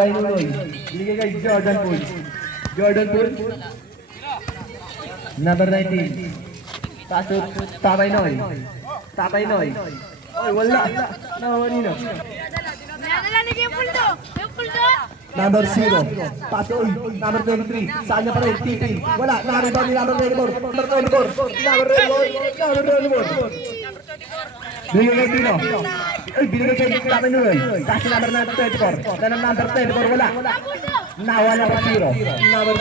Tabay Nunoy. Binigay kay Jordan Poole. Jordan Poole. Number 19. Pasok. Tabay Noy. Tabay Noy. Oy, wala. Nakanino. Number 0. Pasok. Number 23. Saan niya pa rin? TP. Wala. Narito ni number 24. Number 24. Number 24. Number 24. Binigay kay Tino. Ay, binigay kay Tabay Noy. Kasi number 24. Then ang number 24. Wala. Nawa number 0. Number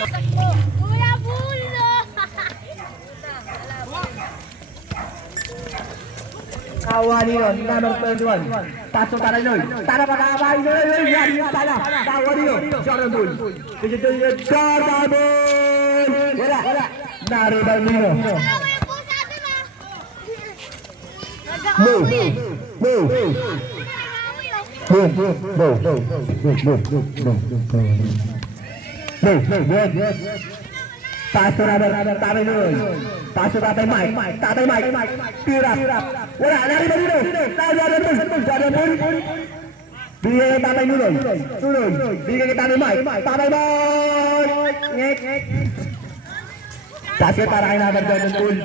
Kawani yun, number 21. Taso Taray Noy. Tara pa kakabay Noy. Yan yung tala. Kawani yun. Jordan Poole. Jordan Poole. Wala. Naribal Nino. Move. Paso number Tabay Noy. Paso Tatay Mike. Tatay Mike. Tira. Wala. Naribal Nino. Jordan Poole. Bigay kay Tatay Nunoy. Bigay kay Tatay Mike. Tatay Mike. Paso para kay number Jordan Poole.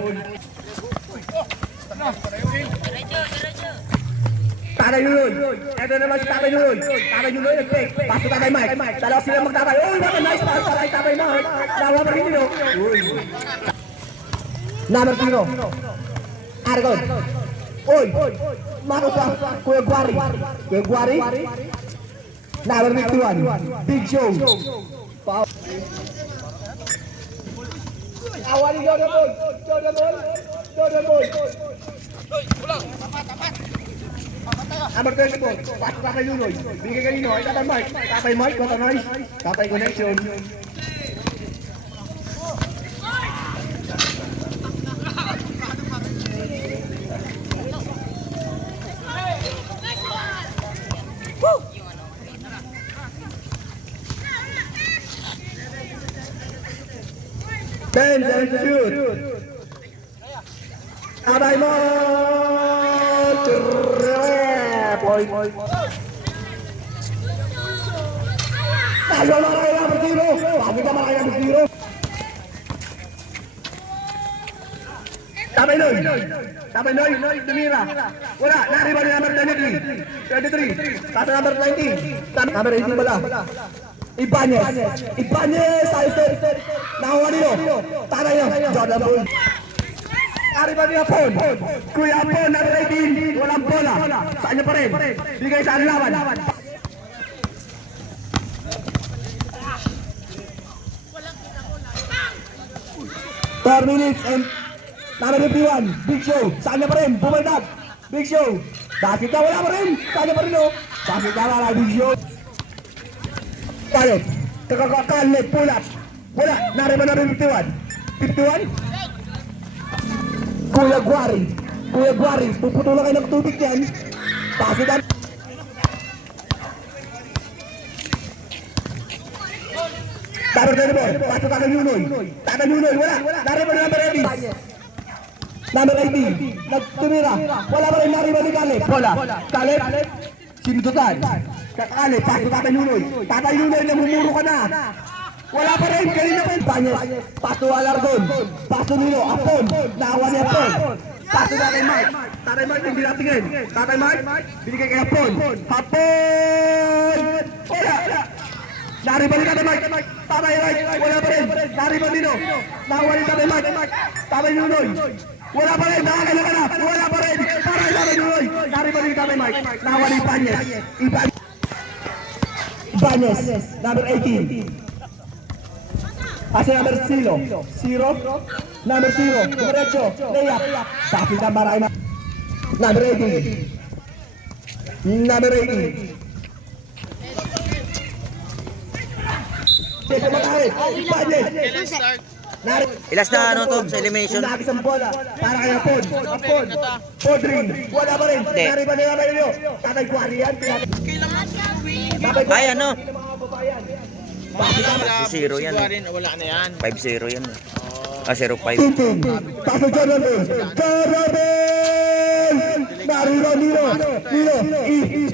Tatay Nunoy. Ito naman si Tatay Nunoy. Tatay Nunoy nag-pick. Paso Tatay Mike. Dalawa sila magtatay. Uy, bakit nice pass para kay Tatay Mike. Dawa pa rin nyo. Number 0. Argon. Uy. Marcos Kuya Guari. Number 51. Big Show. Awali Jordan Poole. Number 24. Paso Tatay Nunoy. Bigay kay Nino. Tatay Mike. What a nice. Tatay connection. Bend and shoot. Tabay mo. Point. Tayo malaki na bersiro. Bakit ka malaki na bersiro? Tabay Noy. Tumira. Wala. Nariba ni number 23. Paso number 19. Number 18 pala. Ibanez. Ayos. Nakuha nilo. Tanay nyo. Jordan Poole. Arriba ni Apon. Kuya Apon, number 18. Walang bola. Saan niya pa rin? Bigay sa laban. 4 minutes and number 51. Big Show. Saan niya pa rin? Bumaldag. Big Show. Bakit ka wala pa rin? Saan niya pa rin o? Bakit ka wala Big Show? Kalit. Kakakalit. Pull up. Wala. Nariba na rin 51. Kuya Guari, puputulan kayo ng tubig yan. Pasok na. Number 24, pasok Tatay Nunoy. Wala. Nariba na number 80. Number 80, nagtumira. Wala pa rin nariba ni Kalit. Bola. Kalit, sinututan. Kalit, pasok Tatay Nunoy. Tatay Nunoy, namumuro ka na. Wala pa rin, kanina pa rin. Banyes, paso Alargon. Paso Nino, Apon. Naawa ni Apon. Paso Tatay Mike. Tatay Mike, hindi natingin. Tatay Mike, binigay kay Apon. Wala. Nariba ni Tatay Mike. Tatay Mike, wala pa rin. Nariba Nino. Naawa ni Tatay Mike. Tatay Nunoy. Wala pa rin, nakakala ka na. Wala pa rin. Tatay Nunoy. Nariba ni Tatay Mike. Naawa ni Banyes. Number 18. Kasi number 0. Number 0. Diretso. Layup. Bakit ang maray na. Number 18. Sesa matahit. Ilas na ano to sa elimination? Nagis ang bola. Para kay Apon. Podring. Wala pa rin. Nariba na naman nyo. Tatay Guari yan. Ay ano? 0 yan. Wala na yan. 5-0 yan. 0-5. Pasok Jordan Poole. Marino, Nino,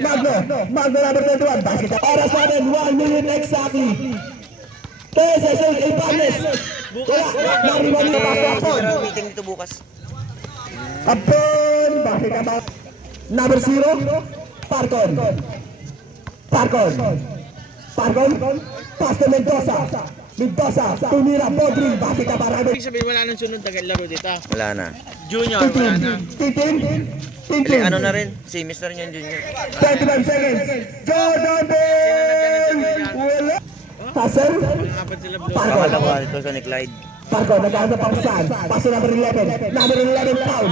Magno, number 21, basket. Para sa atin, 1 minute exactly. TSS, Ibanez. Wala, Marino, Nino, pasok. Meron meeting dito bukas. Kapon, basket ka ba? Number 0, Parcon. Pass to Mendoza. Tumira, Bodri, basket ka para. Ibig sabihin wala nang sunod na laro dito. Wala na. Junior, wala na. Titin. Ano na rin? Si Mr. Nyon Junior. 25 seconds. Jordan Bell. Wala. Hassel. Apat sila blow. Pangalawa ito sa ni Clyde. Parko, nagkano pang saan? Paso number 11. Number 11, foul.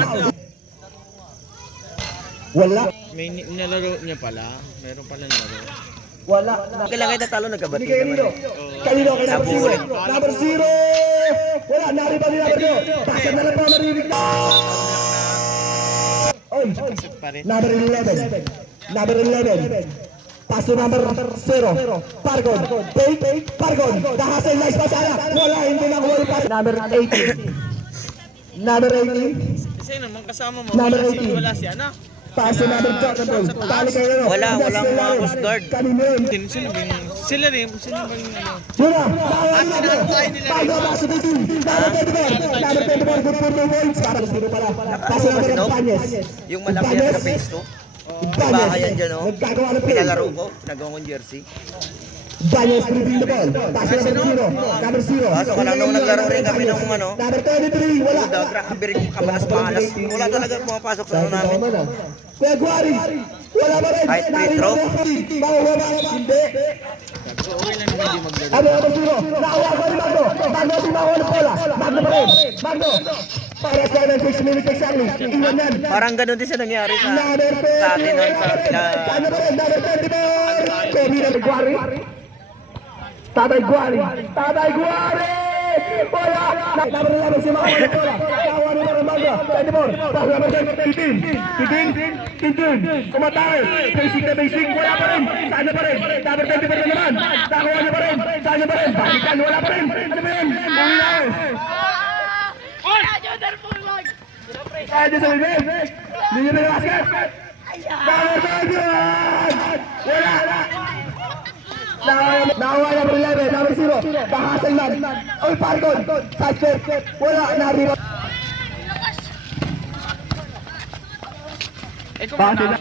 Wala. May nilaro niya pala. Meron pala nilaro. Wala. Kailangan kayo tatalo nagkabati Hindi kayo naman nilo. eh. Kanino kay number 0. Nabulit. Number 0. Wala, nariba ni number 2. Pasok na lang pa marinig na. Oy. Pa rin. Number 11. Number 11. Paso number 0. Pargon. Take. Pargon. Dahasel nice pa sana. Wala, hindi na kuha yung pass. Number 18. Number 18. Kasi naman kasama mo. Number Wala si 18. wala si ano. Paso number 12. Tali kayo na. Walang mga coast guard. Kanino yun? Sino ba yung... Sila rin. Sino ba yung ano? Yuna, Pago, paso 18. Number 24. Number 24. Good for 2 points. Para sa pala. Paso number Sino? 1. Panyes. Yung malaki yan sa face to. Baka yan dyan oh. Nagkagawa ng play. Pinalaro ko. Nagawa kong jersey. Banyes reveal the ball. Paso number 0. Number 0. Kaso ka lang nung naglaro rin kami ng ano. Number 23. Wala. Daw, grabe rin kamalas-malas. Wala talaga pumapasok sa ano namin. Kuya Guari. Wala ba rin? Kahit free throw? Makuha ba? Hindi. Okay lang naman di maglaro. Ano number 0? Nakawa ko ni Magno. Magno si Makuha ng bola. Magno pa rin. Magno. Para sa 6 minutes exactly. Iwan yan. Parang ganun din siya nangyari sa Number 10. sa atin nun sa sila. Ano ba rin? Number 24. Kobe na Guari. Tatay Guari. Wala. Number 11 si Makuha ng bola. Nakawa ni Magno. 24. Tapos number 10. Titin. Kumatay. Basic. Wala pa rin. Saan pa rin? Number 24 na naman. Nakakuha niya pa rin. Saan pa rin? Balikan. Wala pa rin. Ano ba yan? Uwi na eh. Kaya dyan sa Wilbel. Linya na yung basket. Number 21. Wala. Nakakuha number 11. Number 0. Bahasay man. Oy, Pargon. Side step. Wala. Nariba. Eh kung ano,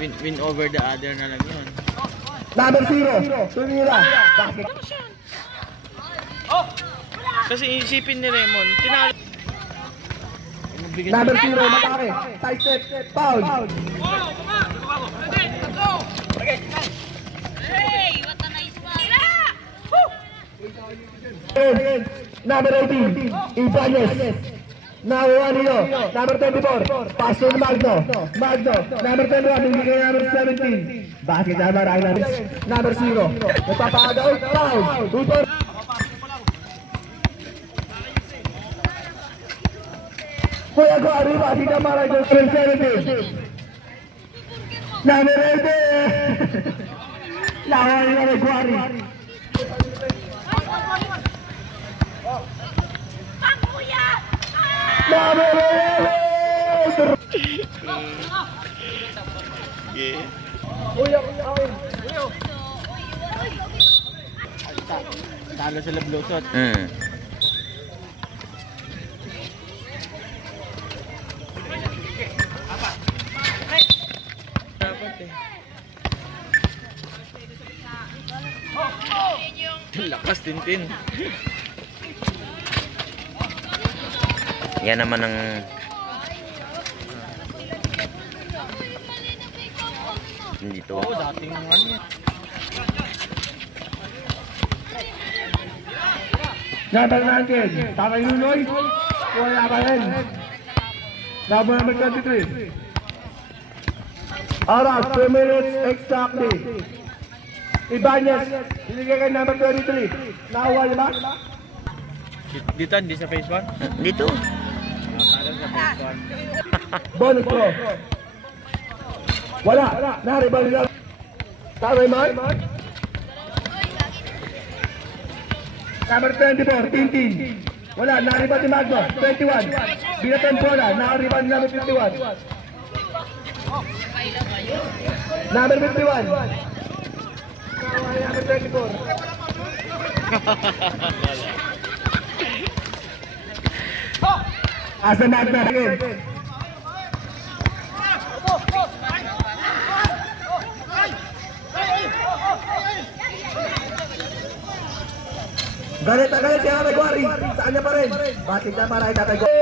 win over the other na lang yun. Number 0. Tumira. Basket. Kasi isipin ni Raymond, tinalo. Magbigay Number 0. Matake. Side step. Foul. Number 18. Ibanez. Nakuha niyo. Number 24. Paso ni Magno. Number 21. Hindi kayo number 17. Basket naman. Number 0. Nagpapagaw. Foul. Tutor. Kuya ko, arriba. Sika mara yung 17. Number 18. Nakuha niyo number Guari. Number 11. Talo sila Bluetooth. Dapat eh. Lakas Tintin. Yan naman ang dito. Oo, dating ano yan. Number 19. Tatay Nunoy. Wala pa rin. Number 23. Alright, 2 minutes exactly. Ibanez. Binigay kay number 23. Nakuha niyo ba? Dito, hindi sa phase 1? Dito. Talo sa phase 1. Bonus throw. Wala. Naribal nila. Tatay man. Number 24, Tintin. Wala, naribal ni Magno. 21. Binatan bola, naribal ni number 51. Number 51. Number 24. Asa Magna again. Galit na galit siya kay Gwari. Saan niya pa rin? Batik na para kay Gwari.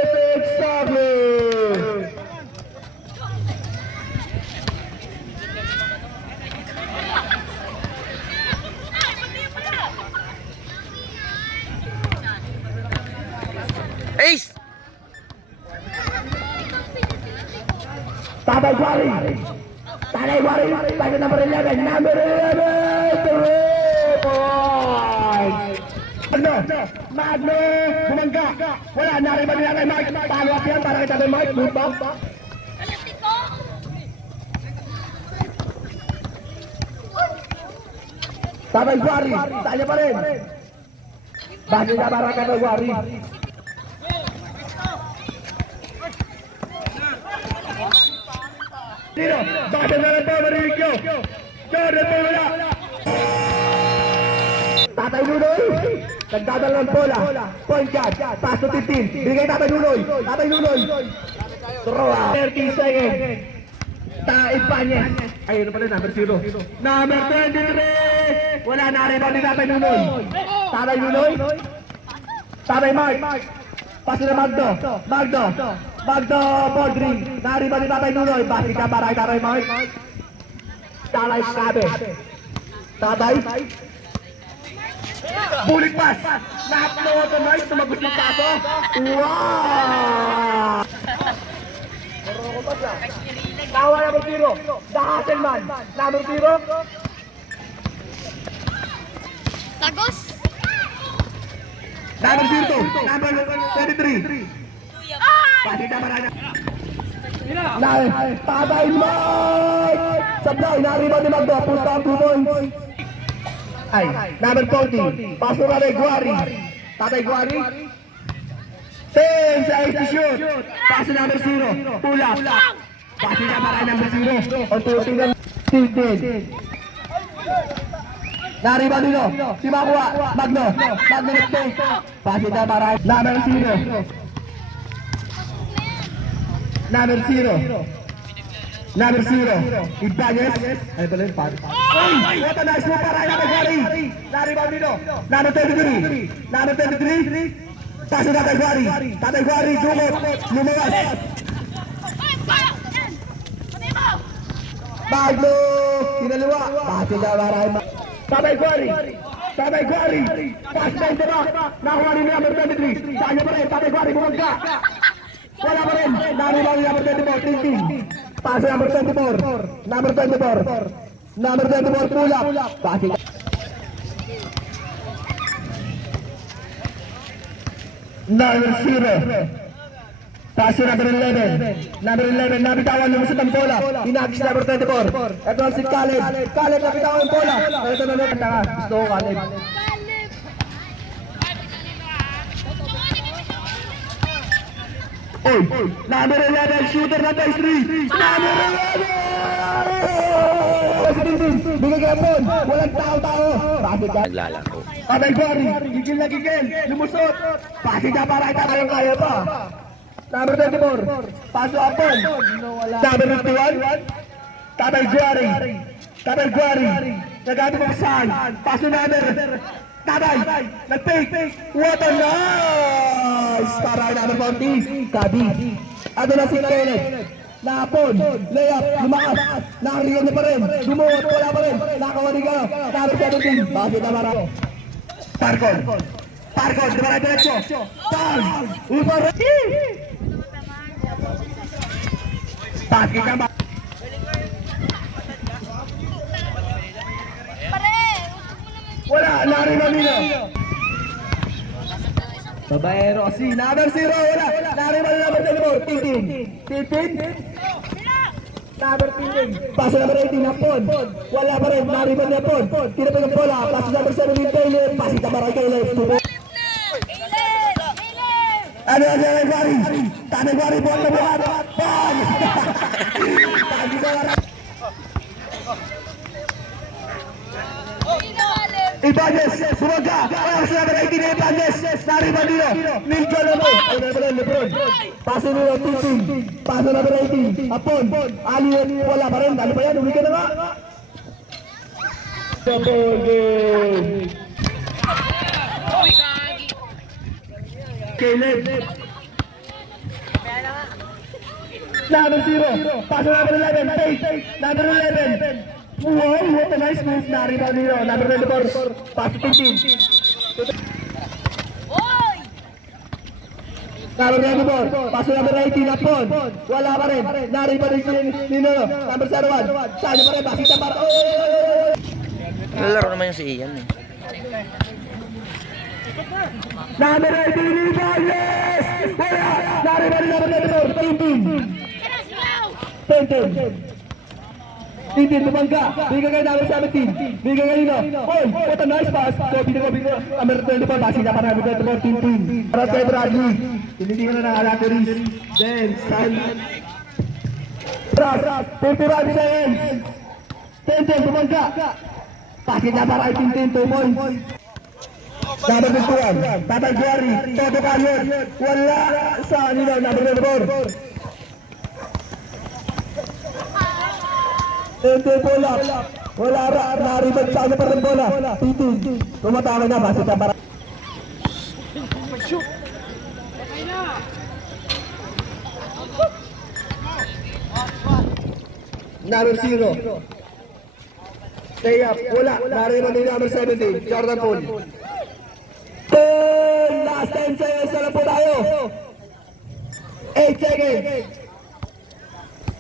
Ace! Tatay Gwari. Tatay Gwari. Tatay number 11. Number 11. 3 points. Magno. Bumangga. Wala. Nariba nila kay Mike. Follow up yan para kay Tatay Mike. Move back. Tatay Gwari. Tanya pa rin. Bakit na para kay Tatay Gwari? Tiro, bakit na lang po, Marikyo? Jordan po wala. Tatay Nunoy, nagdadala ng bola. Point guard, pass to 15. Bigay Tatay Nunoy. Tatay Nunoy. Throw out. 30 seconds. Ibanez. Ayun na pala, number 0. Number 23. Wala na rin ni Tatay Nunoy. Tatay Nunoy. Tatay Mark. Pass na Magdo. Magdo, Baldry. Nariba ni Tatay Nunoy. Basi ka para kay Tatay Mark. Tatay Sabe. Tatay. Pulik pass. Na-upload to Mike. Tumagos ng paso. Wow! Tawa number 0. The Hasselman. Number 0. Tagos! Number 0. Number 23. Pati na marana. Tatay Mike! Sablay, nariba ni Magdo. Pull down 2 points. Ay, number 40. Paso na kay Gwari. Tatay Gwari. 10 sa ice shoot. Paso number 0. Pull up. Pati na marana number 0. O tuti ng tilted. Nariba nilo. Si Magwa. Magno. Magno nagtake. Pasi na marana. Number 0. Number 0. Number 0. Ibanez. Ay pala yung pari. Ay! What a nice move para kay Gwari. Nariba nilo. Number 33. Number 33. Pasi na kay Gwari. Tatay Gwari. Dumot. Lumawas. Magno. Kinaliwa. Pasi na marana. Tatay Gwari. Tatay Gwari. Pass na ito ba? Nakuha ni number 23. Saan niya pa rin? Tatay Gwari bumangga. Wala pa rin. Nariba ni number 24. Tintin. Pass number 24. Number 24. Number 24. Pull up. Pass it. Number 0. Pass number 11. Number 11. Nabitawan lumusot ang bola. Inagis number 24. Ito ang si Caleb. Caleb nabitawan ang bola. Ito na naman. Gusto ko Caleb. Oy, number 11, shooter na times 3. Number 11! Bigay ka po. Walang tao-tao. Bakit ka? Naglalaro. Tatay Gwari. Gigil na gigil. Lumusot. Bakit ka para ita kaya pa? Number 24. Paso Apon. Number 51. Tatay Gwari. Tatay Gwari. Nagamit mo saan? Paso number. Tatay. Nag-take. What a nice! Para number 40. Kabi. Ano na si Kenneth? Napon. Layup. Lumakas. Nakariyan niya pa rin. Dumuot. Wala pa rin. Nakawali ka. Number 17. Bakit na marami? Parkon. Parkon. Di ba na diretso? Foul. Upar. Bakit ka ba? Wala, nariba nila. Babaero si number 0, wala. Nariba nila number 24, Tintin. Tintin. Number 15. Paso number 18, Hapon. Wala pa rin, nariba niya Hapon. Tira pa ng bola, paso number 17, Taylor. Pasit na maray Taylor. Ano yan, Tanay Gwari? Tanay Gwari, buwan na buwan. Pon! Tanay Ibanez, bumaga. Wala sa number 18 na Ibanez. Nariban dito. Milton naman. Ay, naman Lebron. Paso nila, Tintin. Paso number 18. Apon. Ali, wala pa rin. Dali pa yan. Uli ka na nga. Double game. Caleb. Number 0. Paso number 11. Tate. Number 11. Wow, what a nice move. Nariban dito. Number 24. Paso Tintin. Number 24, paso number 18 Apon. Wala pa rin. Nariban dito Nino. Number 01. Saan pa rin? Basita para. Lalaro naman yung si Ian eh. Number 18 Ibanez! Wala! Nariban din number 24. Tintin. Tintin, bumangga. Bigay kayo number 17. Bigay kayo nino. Oh, what a nice pass. Kobe na Kobe. Number 24, basita para number 24. Tintin. Para kay Bradley. Tinitigan na ng Alateris. Then, Simon. Ras, 51 seconds. Tintin, bumangga. Basita para kay Tintin, 2 points. Number 51, Tatay Jerry, Toto Canyon, wala sa nila, number 24. Ente bola, wala nariban sa pa rin bola. Titin, tumatama na, basita para. Number 0. Stay up, wala, nariban din number 17, Jordan Poole. Last 10 seconds na lang po tayo. 8 seconds.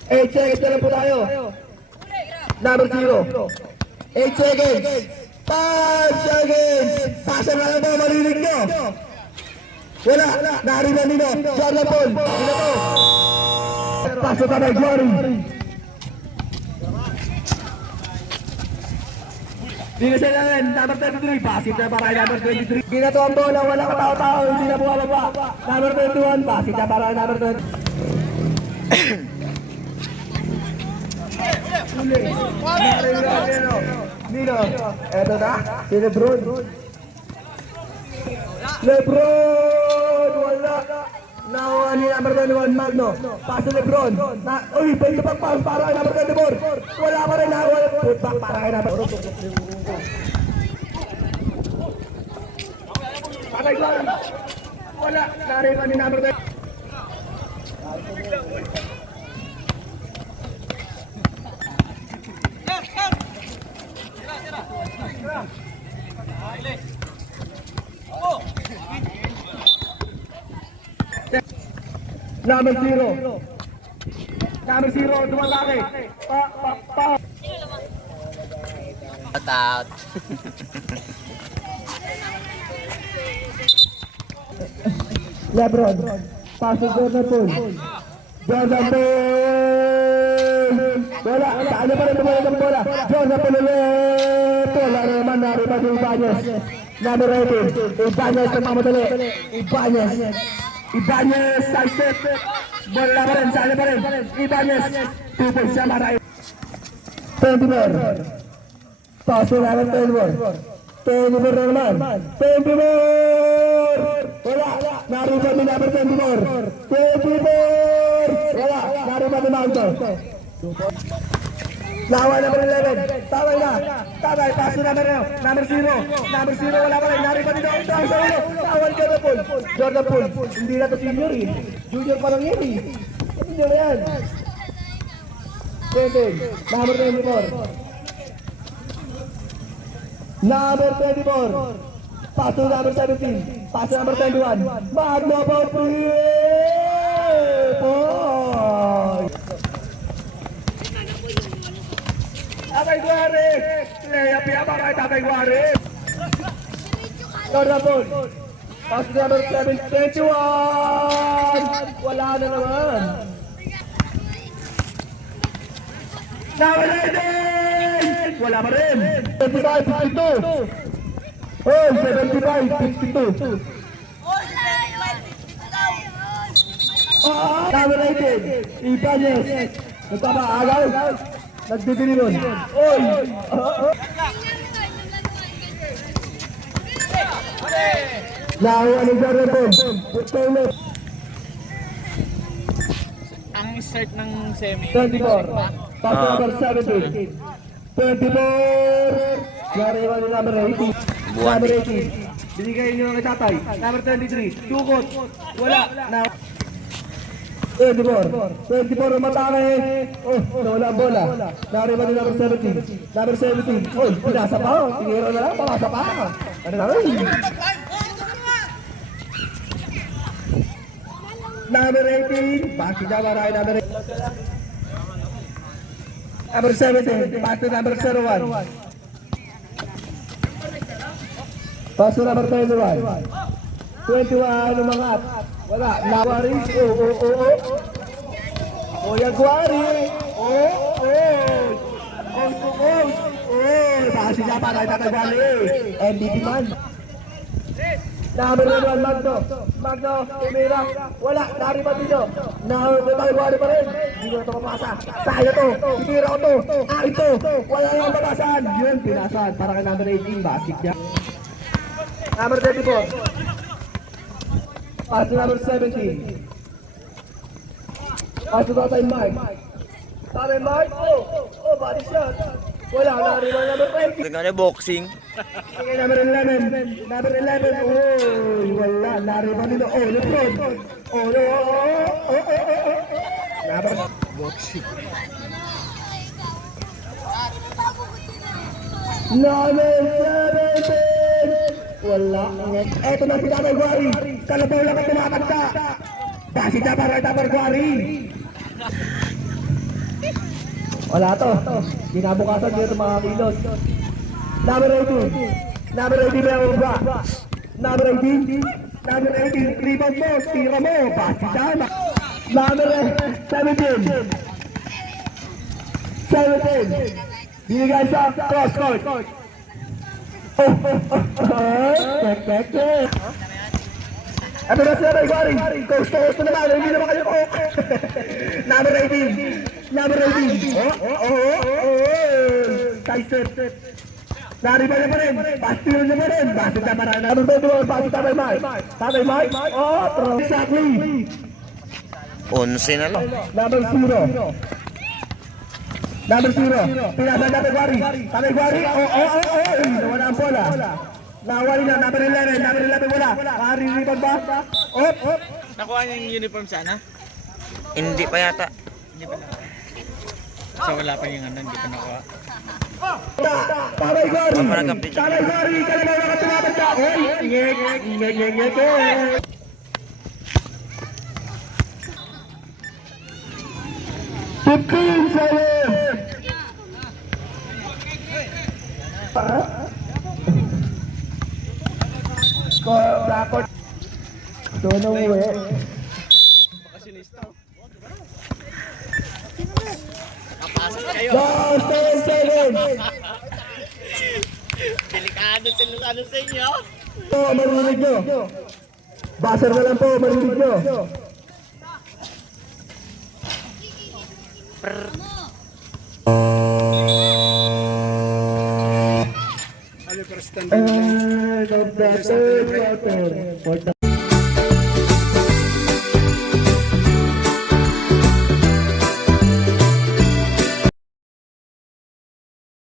8 seconds na lang po tayo. Number 0. 8 seconds. 5 seconds. Pasa na lang po, marinig nyo. Wala, nariban nino. Jordan Poole. Ito to. Paso ka na, Glory. Hindi na sila rin, number 33, basit na para number 23. Hindi na to ang bola, wala ka tao-tao, hindi na bumababa. Number 21, basit na para number 20. Nino, eto na, si Lebron. Lebron, wala. Nakuha ni number 21, Magno. Paso Lebron. Uy, pwede pang pass para kay number 24. Wala pa rin nakuha. Putback para kay number 24. Patay ko. Wala, narinig ni number 24. Number 0. Number 0, dumatake. Shout out. Lebron. Paso Jordan Poole. Jordan Poole. Bola. Saan pa rin tumulong ng bola? Jordan Poole ulit. Wala naman nariban yung Ibanez. Number 18. Ibanez na mamadali. Ibanez side step. Bola pa rin. Saan pa rin? Ibanez. 2 points siya maray. 24. Paso naman 24. 24 na naman. 24! Wala! Nariban ni number 24. 24! Wala! Nariban ni Mauto. Nawa number 11. Taway na. Taway. Paso number 0. Number 0. Number 0. Wala pa rin. Nariban ni Mauto. Ang sa ulo. Taway Jordan Poole. Jordan Poole. Hindi na to senior eh. Junior pa lang yun eh. Senior yan. 20. Number 24. Number 24. Paso number 17. Paso number 21. Magno po boy. Tatay Guare. Leia piyama kay Tatay Guare. Jordan Poole. Paso number 21. Wala na naman. Number 19. Wala pa rin. 75-52. Oh, 75-52. Number 18. Ibanez. Nagpapaagaw. Nagdidilimon. Oy! Now, ano dyan rin po? Toilet. Ang start ng semi. 24. Pass number 17. 24. Yari yung number 18. Number 18. Binigay nyo ng tatay. Number 23. Tukot. Wala. Now. 24. 24 ang matake. Oh, wala ang bola. Nariba ni number 17. Number 17. Oh, pinasa pa. Tingiro na lang. Pamasa pa. Ano na rin? Number 18. Pass to Javaray. Number 18. Number 17. Pass to number 01. Pass to number 21. 21 umangat. Wala. Lawari. Oh, Yaguari. Oh. Pass to Javaray. MVP man. Number 1, Magno, Emira, wala, nari pa dito. Nagtaguari pa rin. Hindi ko ito mapasa. Sayo to, titira ko to. Ito, wala nang mabasan. Yun, pinasan. Para kay number 18, basket niya. Number 34. Pass to number 17. Pass to Tatay Mike. Tatay Mike, body shot. Wala, nari pa number 20. Tingnan niyo boxing. Okay, number 11. Number 11. Oh, wala. Nariban dito. Oh, Lebron. Oh, no. Number boxing. Number 17. Wala. Eto na si Tatay Guari. Kalabaw lang ang tumakanta. Basi Tapar Guari. Wala to. Ginabukasan dito mga kilos. Number 18. Number 18 na yung ba? Number 18. Number 18. Rebound mo. Tira mo. Basi tama. Number 17. 17. Binigay sa cross court. Ito na siya, Guari. Coast to coast na naman. Hindi naman kayo cook. Number 18. Number 18. Tyson. Nariba niya pa rin. Bastion niya pa rin. Bastion na marami. Number 21. Bastion Tatay Mike. Tatay Mike. Exactly. 11 na lang. Number 0. Number 0. Pinasan Tatay Guari. Tatay Guari. Nawala ang bola. Nawali na. Number 11. Number 11 wala. Mariribag ba? Nakuha niya yung uniform sana? Hindi pa yata. Hindi pa nakuha. So wala pa yung ano, hindi pa nakuha. Tatay Guari. Paparagap din. Tatay Guari. Kalimaw na katumapat ka. Ngek. 15 seconds. Dapat doon uwi. Kapasok kayo. Last 10 seconds. Delikado sila sa inyo. Marinig nyo. Buzzer na lang po, marinig nyo. And of the third quarter.